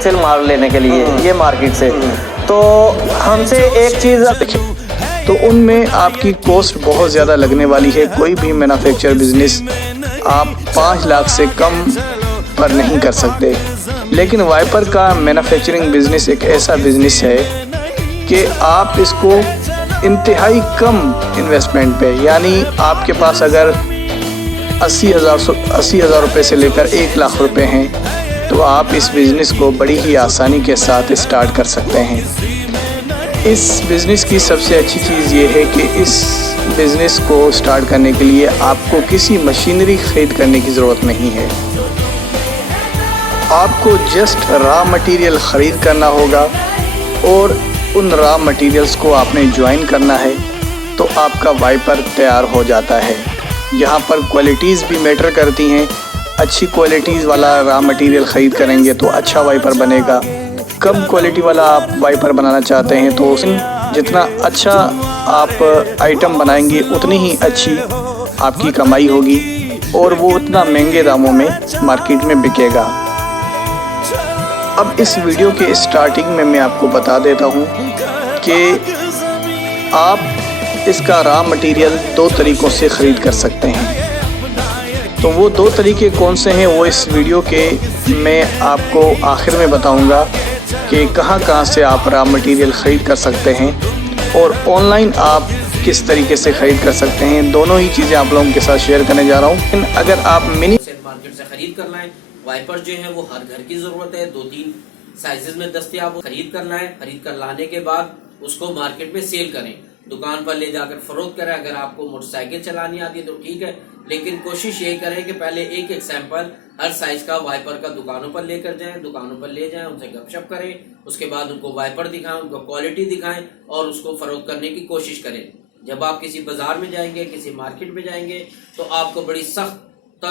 Wholesale माल लेने के लिए ये मार्केट से, तो हमसे एक चीज़ तो उनमें आपकी कॉस्ट बहुत ज़्यादा लगने वाली है। कोई भी मैन्युफैक्चर बिजनेस आप 5 लाख से कम पर नहीं कर सकते, लेकिन वाइपर का मैन्युफैक्चरिंग बिजनेस एक ऐसा बिजनेस है कि आप इसको इंतहाई कम इन्वेस्टमेंट पे, यानी आपके पास अगर 80,000 रुपये से लेकर 1 लाख रुपए हैं तो आप इस बिज़नेस को बड़ी ही आसानी के साथ स्टार्ट कर सकते हैं। इस बिज़नेस की सबसे अच्छी चीज़ ये है कि इस बिज़नेस को स्टार्ट करने के लिए आपको किसी मशीनरी ख़रीद करने की ज़रूरत नहीं है। आपको जस्ट रॉ मटेरियल ख़रीद करना होगा और उन रॉ मटेरियल्स को आपने ज्वाइन करना है तो आपका वाइपर तैयार हो जाता है। यहाँ पर क्वालिटीज़ भी मैटर करती हैं। अच्छी क्वालिटीज़ वाला रॉ मटेरियल ख़रीद करेंगे तो अच्छा वाइपर बनेगा। कम क्वालिटी वाला आप वाइपर बनाना चाहते हैं तो जितना अच्छा आप आइटम बनाएंगे उतनी ही अच्छी आपकी कमाई होगी और वो उतना महंगे दामों में मार्केट में बिकेगा। अब इस वीडियो के स्टार्टिंग में मैं आपको बता देता हूँ कि आप इसका रॉ मटेरियल 2 तरीक़ों से ख़रीद कर सकते हैं। तो वो 2 तरीके कौन से हैं वो इस वीडियो के मैं आपको आखिर में बताऊंगा कि कहाँ से आप रॉ मटेरियल ख़रीद कर सकते हैं और ऑनलाइन आप किस तरीके से ख़रीद कर सकते हैं। दोनों ही चीज़ें आप लोगों के साथ शेयर करने जा रहा हूँ। अगर आप मार्केट से ख़रीद करना है, वाइपर जो है वो हर घर की ज़रूरत है, 2-3 साइजेस में दस्तियाब खरीद करना है। खरीद कर लाने के बाद उसको मार्केट में सेल करें, दुकान पर ले जाकर फरोख्त करें। अगर आपको मोटरसाइकिल चलानी आती है तो ठीक है, लेकिन कोशिश यही करें कि पहले एक सैंपल हर साइज का वाइपर का दुकानों पर लेकर जाएं, दुकानों पर ले जाएं, उनसे गपशप करें, उसके बाद उनको वाइपर दिखाएं, उनको क्वालिटी दिखाएं और उसको फरोख्त करने की कोशिश करें। जब आप किसी बाजार में जाएंगे, किसी मार्केट में जाएंगे तो आपको बड़ी सख्त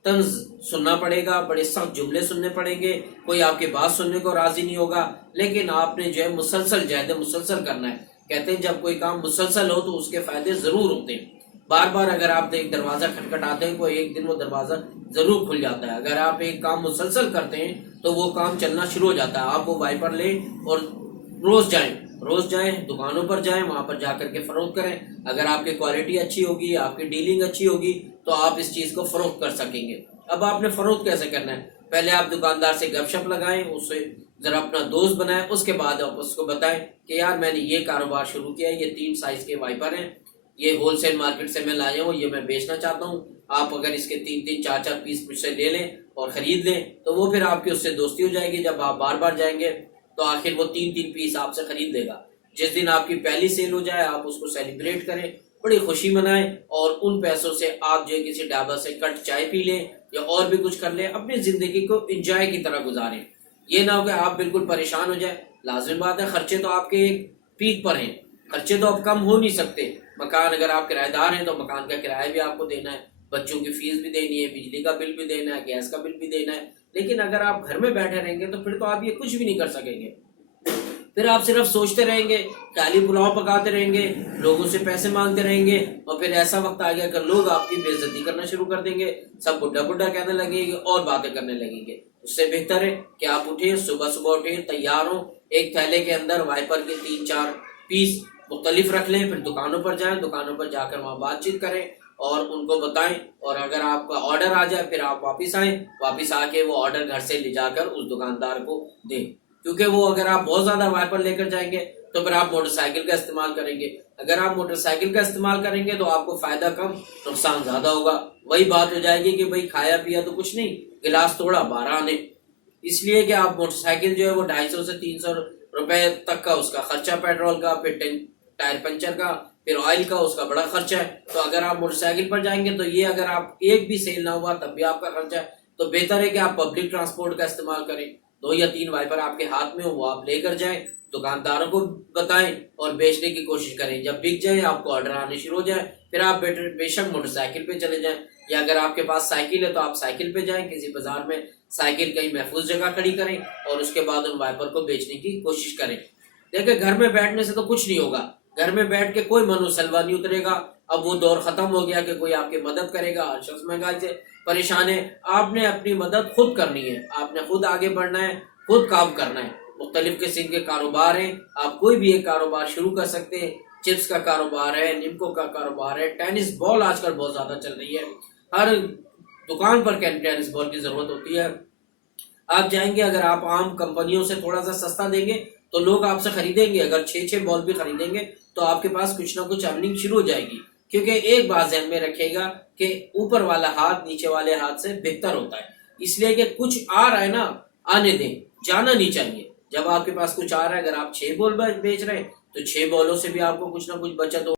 तंज सुनना पड़ेगा, बड़े सख्त जुमले सुनने पड़ेंगे, कोई आपकी बात सुनने को राजी नहीं होगा। लेकिन आपने जो है मुसलसल करना है। कहते हैं जब कोई काम मुसलसल हो तो उसके फायदे जरूर होते हैं। बार बार अगर आप एक दरवाजा खटखटाते हैं तो एक दिन वो दरवाजा जरूर खुल जाता है। अगर आप एक काम मुसलसल करते हैं तो वो काम चलना शुरू हो जाता है। आप वो वाइपर लें और रोज जाएं, दुकानों पर जाएं, वहां पर जाकर के फरोख्त करें। अगर आपकी क्वालिटी अच्छी होगी, आपकी डीलिंग अच्छी होगी तो आप इस चीज को फरोख्त कर सकेंगे। अब आपने फरोख्त कैसे करना है? पहले आप दुकानदार से गपशप लगाएं, उससे जरा अपना दोस्त बनाएं, उसके बाद आप उसको बताएं कि यार मैंने ये कारोबार शुरू किया है, ये 3 साइज के वाइपर हैं, ये होलसेल मार्केट से मैं लाया हूँ, ये मैं बेचना चाहता हूँ। आप अगर इसके 3-3, 4-4 पीस मुझसे ले लें और खरीद लें तो वो फिर आपकी उससे दोस्ती हो जाएगी। जब आप बार बार जाएंगे तो आखिर वो 3-3 पीस आपसे खरीद लेगा। जिस दिन आपकी पहली सेल हो जाए आप उसको सेलिब्रेट करें, बड़ी खुशी मनाएं और उन पैसों से आप जो किसी ढाबा से कट चाय पी लें या और भी कुछ कर लें। अपनी जिंदगी को एंजॉय की तरह गुजारें। ये ना हो कि आप बिल्कुल परेशान हो जाए। लाजिम बात है, खर्चे तो आपके पीक पर हैं, खर्चे तो अब कम हो नहीं सकते। मकान अगर आप किराएदार हैं तो मकान का किराया भी आपको देना है, बच्चों की फीस भी देनी है, बिजली का बिल भी देना है, गैस का बिल भी देना है। लेकिन अगर आप घर में बैठे रहेंगे तो फिर तो आप ये कुछ भी नहीं कर सकेंगे। फिर आप सिर्फ सोचते रहेंगे, काली पुलाव पकाते रहेंगे, लोगों से पैसे मांगते रहेंगे और फिर ऐसा वक्त आ गया कि लोग आपकी बेइज्जती करना शुरू कर देंगे, सब बुढ़ा कहने लगेंगे और बातें करने लगेंगे। उससे बेहतर है कि आप उठे, सुबह उठे, तैयार हो, एक थैले के अंदर वाइपर के 3-4 पीस मुख्तलिफ रख लें, फिर दुकानों पर जाएं, दुकानों पर जाकर वहाँ बातचीत करें और उनको बताएं। और अगर आपका ऑर्डर आ जाए फिर आप वापस आएं, वापस आके वो ऑर्डर घर से ले जाकर उस दुकानदार को दें। क्योंकि वो अगर आप बहुत ज़्यादा वाइपर लेकर जाएंगे तो फिर आप मोटरसाइकिल का इस्तेमाल करेंगे। अगर आप मोटरसाइकिल का इस्तेमाल करेंगे तो आपको फ़ायदा कम, नुकसान ज़्यादा होगा। वही बात हो जाएगी कि भाई खाया पिया तो कुछ नहीं, गिलास तोड़ा 12 आने। इसलिए कि आप मोटरसाइकिल जो है वो 250 से 300 रुपए तक का उसका खर्चा, पेट्रोल का, फिर टायर पंचर का, फिर ऑयल का, उसका बड़ा खर्चा है। तो अगर आप मोटरसाइकिल पर जाएंगे तो ये अगर आप एक भी सेल ना हुआ तब भी आपका खर्चा है। तो बेहतर है कि आप पब्लिक ट्रांसपोर्ट का इस्तेमाल करें। 2 या 3 वाइपर आपके हाथ में हो, वो आप लेकर जाएं, दुकानदारों को बताएं और बेचने की कोशिश करें। जब बिक जाए, आपको ऑर्डर आने शुरू हो जाए, फिर आप बेशक मोटरसाइकिल पे चले जाएं, या अगर आपके पास साइकिल है तो आप साइकिल पे जाएं, किसी बाजार में साइकिल कहीं महफूज जगह खड़ी करें और उसके बाद उन वाइपर को बेचने की कोशिश करें। देखिए, घर में बैठने से तो कुछ नहीं होगा, घर में बैठ के कोई मनो सलवा नहीं उतरेगा। अब वो दौर खत्म हो गया कि कोई आपकी मदद करेगा। हर शख्स महंगाई से परेशान है। आपने अपनी मदद खुद करनी है, आपने खुद आगे बढ़ना है, خود کام کرنا ہے. مختلف قسم کے کاروبار ہیں, آپ کوئی بھی ایک کاروبار شروع کر سکتے ہیں. چپس کا کاروبار ہے, نیمکو کا کاروبار ہے, ٹینس بال آج کل بہت زیادہ چل رہی ہے, ہر دکان پر ٹینس بال کی ضرورت ہوتی ہے. آپ جائیں گے, اگر آپ عام کمپنیوں سے تھوڑا سا سستا دیں گے تو لوگ آپ سے خریدیں گے. اگر 6 بال بھی خریدیں گے تو آپ کے پاس کچھ نہ کچھ ارننگ شروع ہو جائے گی. کیونکہ ایک بات ذہن میں رکھے گا کہ اوپر والا ہاتھ نیچے والے ہاتھ سے بہتر ہوتا ہے. اس لیے کہ کچھ آ رہا ہے نا, آنے دیں, جانا نہیں چاہیے. جب آپ کے پاس کچھ آ رہا ہے, اگر آپ 6 بال بیچ رہے ہیں تو 6 بالوں سے بھی آپ کو کچھ نہ کچھ بچت ہو.